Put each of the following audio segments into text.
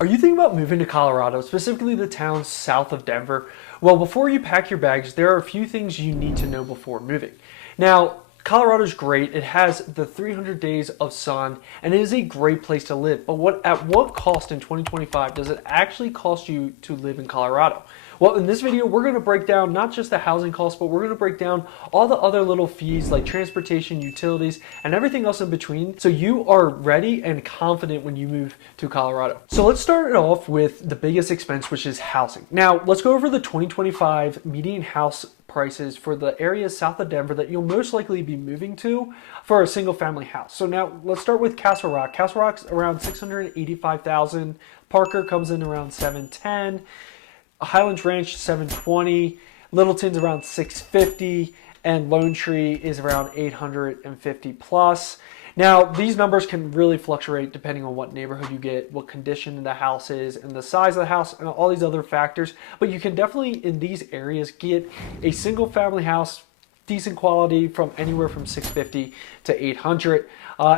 Are you thinking about moving to Colorado, specifically the towns south of Denver? Well, before you pack your bags, there are a few things you need to know before moving. Now, Colorado's great. It has the 300 days of sun, and it is a great place to live. But at what cost in 2025 does it actually cost you to live in Colorado? Well, in this video, we're going to break down not just the housing costs, but we're going to break down all the other little fees like transportation, utilities, and everything else in between, so you are ready and confident when you move to Colorado. So let's start it off with the biggest expense, which is housing. Now, let's go over the 2025 median house prices for the areas south of Denver that you'll most likely be moving to for a single family house. So now let's start with Castle Rock. Castle Rock's around 685,000. Parker comes in around 710. Highlands Ranch 720, Littleton's around 650, and Lone Tree is around 850 plus. Now, these numbers can really fluctuate depending on what neighborhood you get, what condition the house is, and the size of the house, and all these other factors. But you can definitely, in these areas, get a single family house, decent quality, from anywhere from 650 to 800.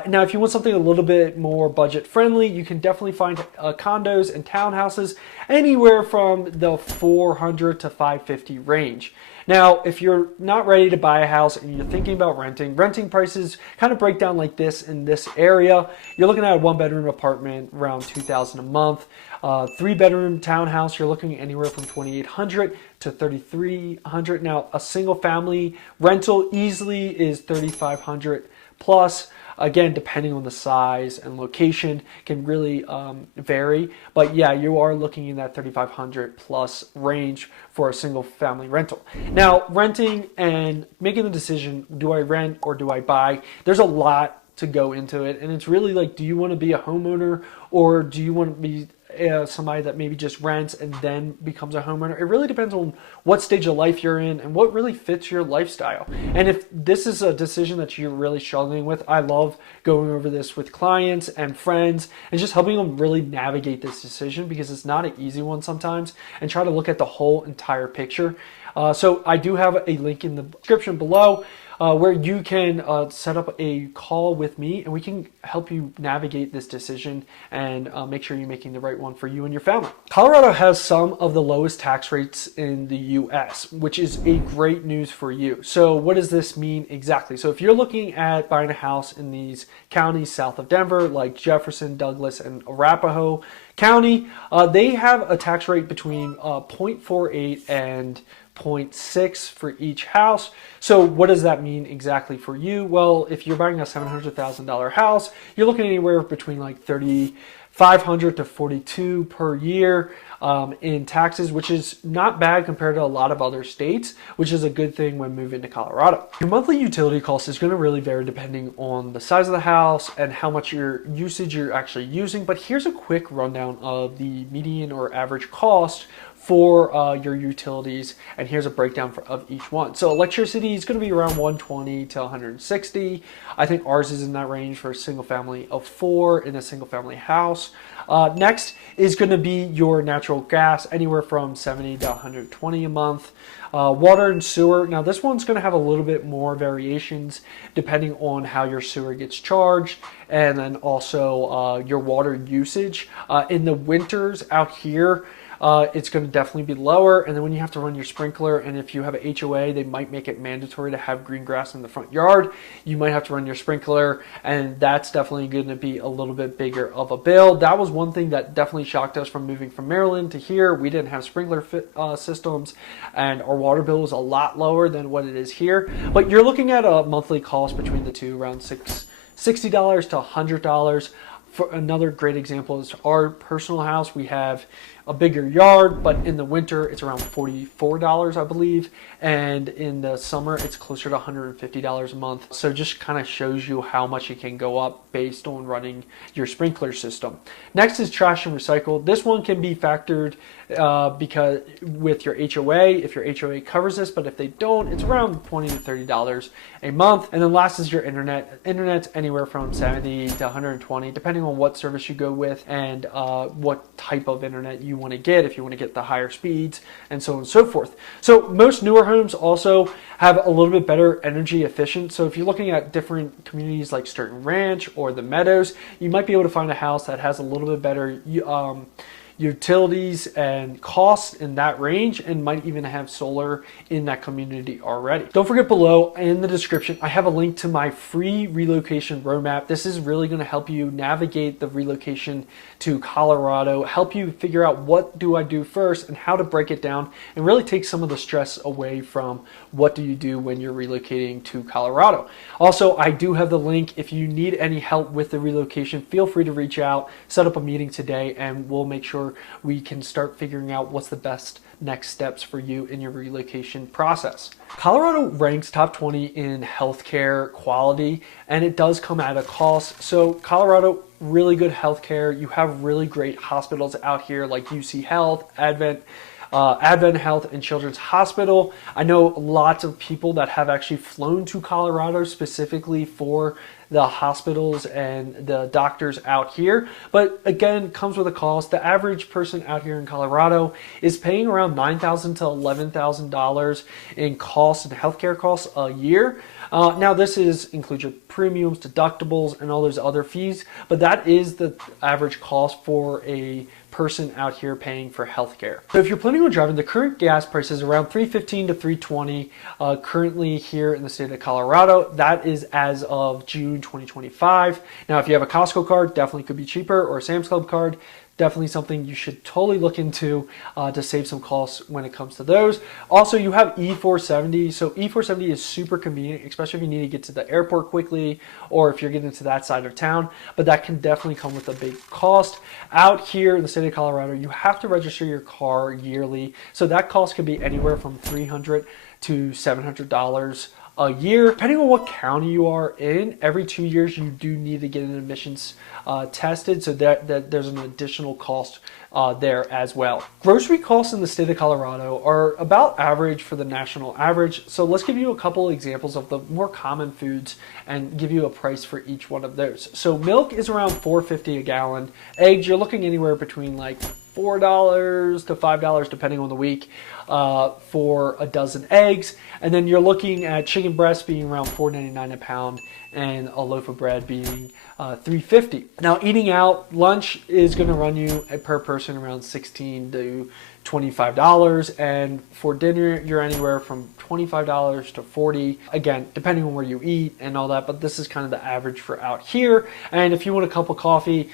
Now, if you want something a little bit more budget friendly, you can definitely find condos and townhouses anywhere from the 400 to 550 range. Now, if you're not ready to buy a house and you're thinking about renting prices kind of break down like this in this area. You're looking at a 1-bedroom apartment around $2,000 a month. 3-bedroom townhouse, you're looking anywhere from $2,800 to $3,300. Now, a single family rental easily is $3,500 plus. Again, depending on the size and location, can really vary. But yeah, you are looking in that $3,500 plus range for a single family rental. Now, renting and making the decision, do I rent or do I buy? There's a lot to go into it. And it's really like, do you want to be a homeowner, or do you want to be somebody that maybe just rents and then becomes a homeowner? It really depends on what stage of life you're in and what really fits your lifestyle. And if this is a decision that you're really struggling with, I love going over this with clients and friends and just helping them really navigate this decision, because it's not an easy one sometimes, and try to look at the whole entire picture. So I do have a link in the description below where you can set up a call with me, and we can help you navigate this decision and make sure you're making the right one for you and your family. Colorado has some of the lowest tax rates in the US, which is a great news for you. So what does this mean exactly? So if you're looking at buying a house in these counties south of Denver, like Jefferson, Douglas, and Arapahoe County, they have a tax rate between 0.48 and 0.6 for each house. So what does that mean exactly for you? Well, if you're buying a $700,000 house, you're looking anywhere between like $3,500 to $42,000 per year in taxes, which is not bad compared to a lot of other states, which is a good thing when moving to Colorado. Your monthly utility cost is going to really vary depending on the size of the house and how much your usage you're actually using. But here's a quick rundown of the median or average cost for your utilities, and here's a breakdown of each one. So electricity is going to be around 120 to 160. I think ours is in that range for a single family of 4 in a single family house. Next is going to be your natural gas, anywhere from 70 to 120 a month. Water and sewer, now this one's going to have a little bit more variations depending on how your sewer gets charged, and then also your water usage. In the winters out here, it's going to definitely be lower. And then when you have to run your sprinkler, and if you have an HOA, they might make it mandatory to have green grass in the front yard. You might have to run your sprinkler, and that's definitely going to be a little bit bigger of a bill. That was one thing that definitely shocked us from moving from Maryland to here. We didn't have sprinkler systems, and our water bill was a lot lower than what it is here. But you're looking at a monthly cost between the two, around $60 to $100. For another great example is our personal house. We have a bigger yard, but in the winter it's around $44, I believe, and in the summer it's closer to $150 a month. So just kind of shows you how much it can go up based on running your sprinkler system. Next is trash and recycle. This one can be factored because with your HOA, if your HOA covers this, but if they don't, it's around $20 to $30 a month. And then last is your internet. Internet's anywhere from 70 to 120, depending on what service you go with and what type of internet you you want to get, if you want to get the higher speeds and so on and so forth. So most newer homes also have a little bit better energy efficient. So if you're looking at different communities like Sturton Ranch or the Meadows, you might be able to find a house that has a little bit better utilities and costs in that range, and might even have solar in that community already. Don't forget, below in the description I have a link to my free relocation roadmap. This is really going to help you navigate the relocation to Colorado, help you figure out what do I do first and how to break it down, and really take some of the stress away from what do you do when you're relocating to Colorado. Also, I do have the link. If you need any help with the relocation, feel free to reach out, set up a meeting today, and we'll make sure we can start figuring out what's the best next steps for you in your relocation process. Colorado ranks top 20 in healthcare quality, and it does come at a cost. So Colorado, really good healthcare. You have really great hospitals out here like UC Health, Advent Health, and Children's Hospital. I know lots of people that have actually flown to Colorado specifically for the hospitals and the doctors out here, but again, comes with a cost. The average person out here in Colorado is paying around $9,000 to $11,000 in costs and healthcare costs a year. Now this includes your premiums, deductibles, and all those other fees, but that is the average cost for a person out here paying for healthcare. So if you're planning on driving, the current gas price is around $3.15 to $3.20 currently here in the state of Colorado. That is as of June 2025. Now, if you have a Costco card, definitely could be cheaper, or a Sam's Club card. Definitely something you should totally look into to save some costs when it comes to those. Also, you have E470. So E470 is super convenient, especially if you need to get to the airport quickly, or if you're getting to that side of town, but that can definitely come with a big cost. Out here in the state of Colorado, you have to register your car yearly. So that cost could be anywhere from $300 to $700 a year. Depending on what county you are in, every 2 years you do need to get an emissions tested, so that there's an additional cost there as well. Grocery costs in the state of Colorado are about average for the national average. So let's give you a couple examples of the more common foods and give you a price for each one of those. So milk is around $4.50 a gallon. Eggs, you're looking anywhere between like $4 to $5 depending on the week for a dozen eggs. And then you're looking at chicken breast being around $4.99 a pound, and a loaf of bread being $3.50. Now, eating out, lunch is going to run you per person around $16 to $25, and for dinner you're anywhere from $25 to $40, again depending on where you eat and all that, but this is kind of the average for out here. And if you want a cup of coffee,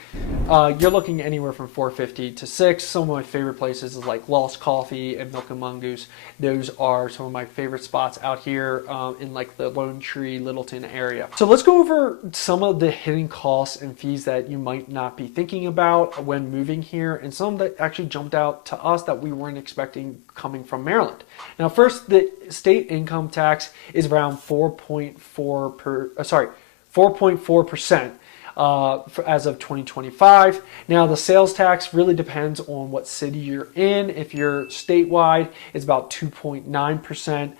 you're looking anywhere from $4.50 to $6. Some of my favorite places is like Lost Coffee and Milk and Mongoose. Those are some of my favorite spots out here in like the Lone Tree, Littleton area. So let's go over some of the hidden costs and fees that you might not be thinking about when moving here, and some that actually jumped out to us that we weren't expecting coming from Maryland. Now, first, the state income tax is around 4.4% as of 2025. Now, the sales tax really depends on what city you're in. If you're statewide, it's about 2.9%.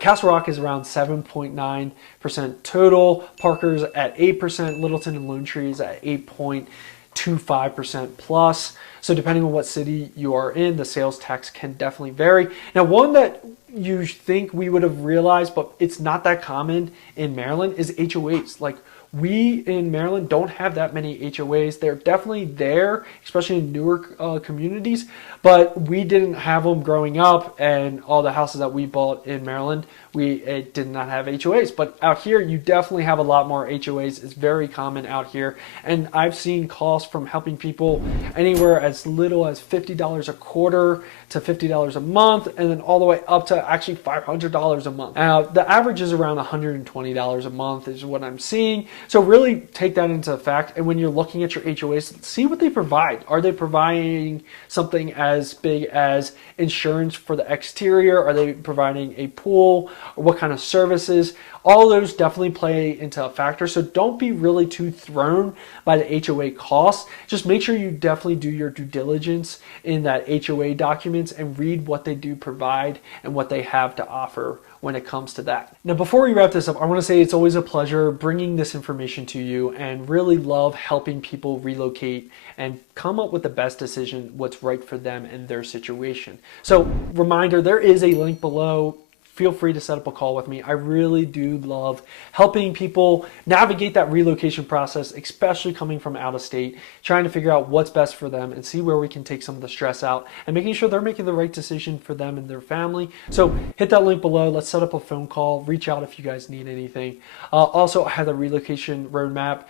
Castle Rock is around 7.9% total. Parker's at 8%. Littleton and Lone Tree is at 8.25% plus. So depending on what city you are in, the sales tax can definitely vary. Now, one that you think we would have realized, but it's not that common in Maryland, is HOAs. Like, we in Maryland don't have that many HOAs. They're definitely there, especially in newer communities, but we didn't have them growing up, and all the houses that we bought in Maryland, it did not have HOAs. But out here, you definitely have a lot more HOAs. It's very common out here, and I've seen costs from helping people anywhere as little as $50 a quarter to $50 a month, and then all the way up to actually $500 a month. Now, the average is around $120 a month is what I'm seeing. So really take that into effect, and when you're looking at your HOAs, see what they provide. Are they providing something as big as insurance for the exterior? Are they providing a pool? or what kind of services. All those definitely play into a factor. So don't be really too thrown by the HOA costs. Just make sure you definitely do your due diligence in that HOA documents and read what they do provide and what they have to offer when it comes to that. Now, before we wrap this up, I want to say it's always a pleasure bringing this information to you and really love helping people relocate and come up with the best decision, what's right for them and their situation. So reminder, there is a link below. Feel free to set up a call with me. I really do love helping people navigate that relocation process, especially coming from out of state, trying to figure out what's best for them and see where we can take some of the stress out and making sure they're making the right decision for them and their family. So hit that link below. Let's set up a phone call. Reach out if you guys need anything. Also, I have the relocation roadmap.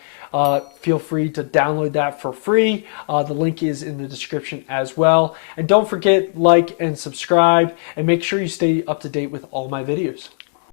Feel free to download that for free. The link is in the description as well. And don't forget, like and subscribe, and make sure you stay up to date with all my videos.